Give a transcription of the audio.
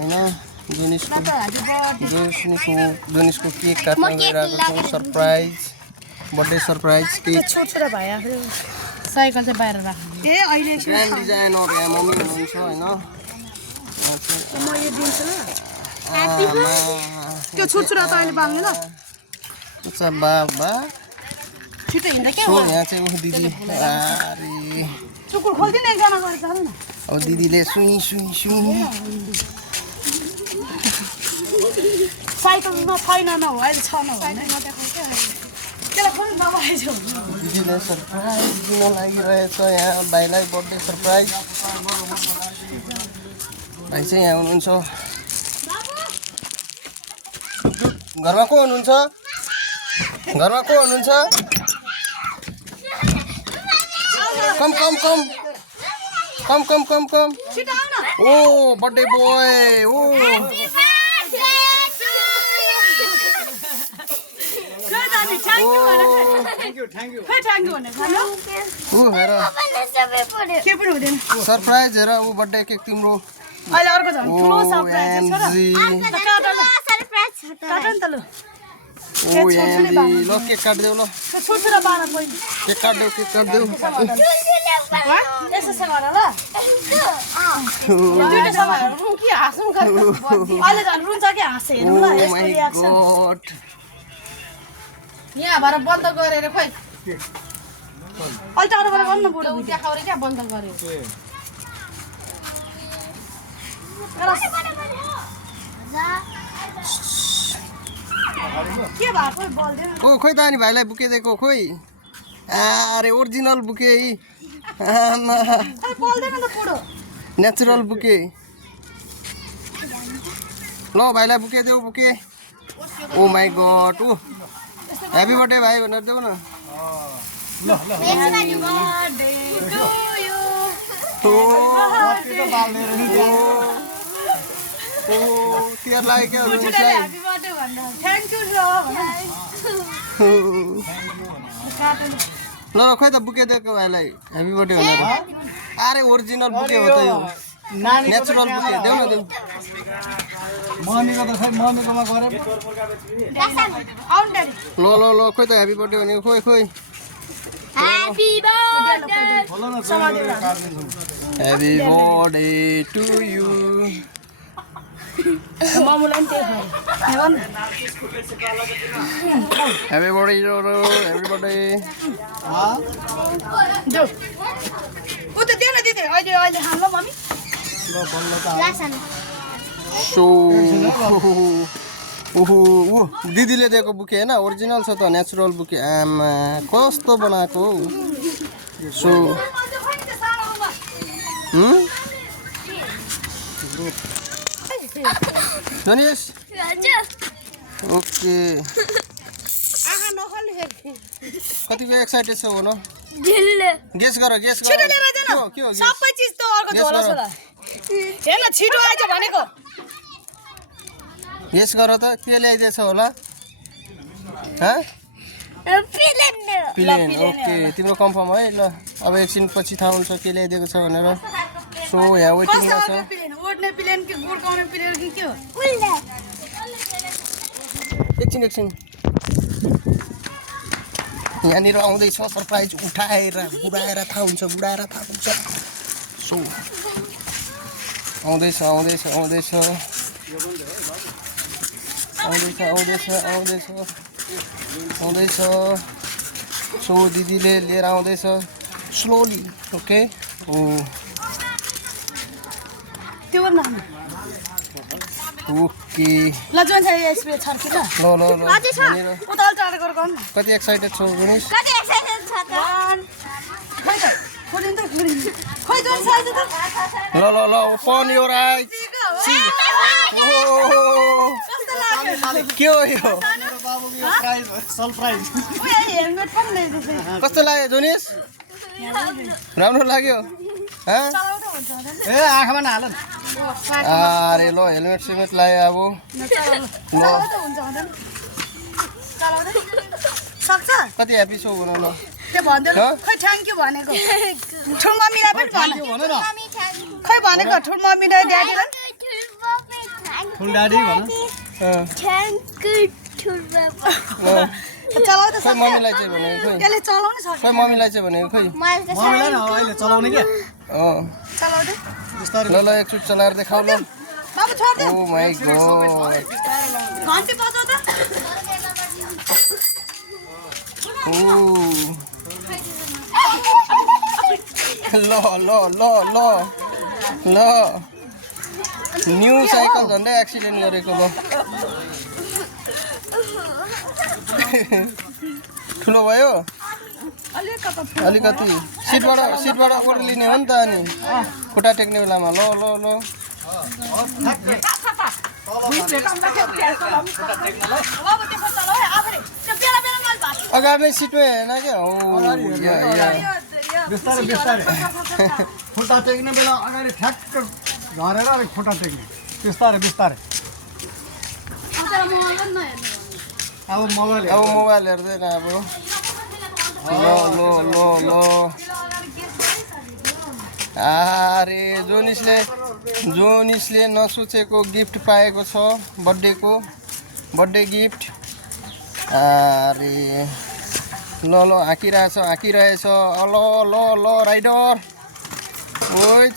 हैन जोनिसको केक काट्न गइरहेको छौँ सरप्राइज बर्थडे सरप्राइज केक छोटो भाइ आफै साइकल चाहिँ बाहिर राख्नु ए अहिले ग्रान्ड डिजाइनर यहाँ मम्मी हुनुहुन्छ हैन म यो दिन्छु ल त्यो छोटो त अहिले बाल्नु ल अच्छा बाबा छिटो हिँड्दा के सो यहाँ चाहिँ दिदी अरे टुकुर खोल्दिन एकजना गरेर जानु न अब दिदीले सुई सुई सुई साइकल न छैन न हो अहिले छ न भने त्यसलाई खोल्नु नभएछ दिदीले सरप्राइज दिन लागिरहेछ यहाँ भाइलाई बर्थडे सरप्राइज भाइ चाहिँ यहाँ हुनुहुन्छ घरमा को हुनुहुन्छ घरमा को हुनुहुन्छ कम कम कम कम कम कम कम छिटो आउ न ओ बर्थडे बोय ओ थ्याङ्क यू भने भन्नु ऊ हेर के पनि हुँदैन सरप्राइज हेर ऊ बर्थडे केक तिम्रो अहिले अर्को झन् ठुलो सरप्राइज छ काट न त लु ओ यान्दी ल केक काट्देऊ ल छोटो बाना पहिलो केक काट्देऊ यसो गर ल दुईटा समाएर रुम कि हाँसौँ अहिले झन् रुन्छ कि हाँसे हेरौँ ल यसको रियाक्सन यहाँ भएर बन्द गरेर खोइ अहिले टाढोबाट गर्नु न बुढो देखाउने क्या बन्द गर्यो के भएको बोल्दैन ओ खोइ त अनि भाइलाई बुके दिएको खोइ अरे ओरिजिनल बुके आमा बोल्दैन त बुढो नेचुरल बुके ल भाइलाई बुके देऊ bouquet oh my god oh happy birthday भाइ भनेर देऊ न तेरो लागि के ल खोइ त बुके दिएको भाइलाई ह्यापी बर्थडे भनेर अरे ओरिजिनल बुके हो त यो नेचुरल बुके देऊ न देऊ मम्मीको त खै मम्मीकोमा गरे ल ल ल खोइ त ह्यापी बर्थडे भनेको खोइ खोइ Happy birthday. Happy birthday to you मामुलाई पनि त्यही खायो ह्यापी बर्थडे ह्यापी बर्थडे जो उ त दिएन दिदी अहिले अहिले खानु ल मम्मी सो ओहो ऊ दिदीले दिएको बुके होइन ओरिजिनल छ त नेचुरल बुके आमा कस्तो बनाएको हौ सो जनिस ओके कतिको एक्साइटेड छ भन गेस गर के हो सबै चिज त अर्को झोला छोला हेर्न छिटो आइज भनेको गेस गर त के ल्याइदिएछ होला प्लेन ओके तिम्रो कन्फर्म है ल अब एकछिन पछि थाहा हुन्छ के ल्याइदिएको छ भनेर सो यहाँ वेटिङमा छ ओड्ने प्लेन कि गुड्काउने प्लेन कि के हो एकछिन यहाँनिर आउँदैछ सरप्राइज उठाएर बुढाएर थाहा हुन्छ सो आउँदैछ सो दिदीले लिएर आउँदैछ स्लोली ओके त्यो गर्न ओके ल जुन चाहिँ स्प्रे छर्की ल ल उताल टाढो गरेर गर्नु न कति एक्साइटेड छौ गणेश कति एक्साइटेड छ त खै त खोलिन त खै जुन साइज त ल ओपन योर आइज के हो यो सरप्राइज हेलमेट पनि ल्याइदिएछ कस्तो लाग्यो जोनिस राम्रो लाग्यो चलाउँदा हुन्छ होला नि ए आँखामा नहाल न अरे ल हेलमेट सेमेट लाग्यो अब चलाउँदा हुन्छ हुँदैन चलाउँदै सक्छ कति ह्याप्पी छौ भन ल त्यो भन्दैन खै थ्याङ्क यू भनेको ठुल मम्मीलाई पनि भन भन न खै भनेको ठुल मम्मीलाई ड्याडीलाई फुल ड्याडी भन अँ, थ्याङ्क यू ठुल्बाबा अँ। चलाउ त खोइ मम्मीलाई चाहिँ भनेको खोइ यसले चलाउनै सक्छ खोइ मम्मीलाई चाहिँ भनेको खोइ मलाई त मम्मीलाई न अब अहिले चलाउने क्या अँ चलाउ त बिस्तारै ल एकचोटि चलाएर देखाउ ल बाबु छोड्दे ओ माई गॉड घन्टी बजाउ त ओ ल ल ल ल ल न्यू साइकल झन्डै एक्सिडेन्ट गरेको ल ठुलो भयो अलिकति सिटबाट ओर्लिने हो नि त अनि खुट्टा टेक्ने बेलामा ल ल ल अगाडि नै सिटमै हेर्न क्या हो बिस्तारै बिस्तारै खुट्टा टेक्ने बेला अगाडि ठ्याक्क झरेर अलिक खुट्टा टेक्ने बिस्तारै बिस्तारै अब मोबाइल अब मोबाइल हेर्दैन अब ल ल ल ल अरे जोनिसले नसोचेको गिफ्ट पाएको छ बर्थडे गिफ्ट अरे ल ल हाँकिरहेछ ल ल ल राइडर ओइ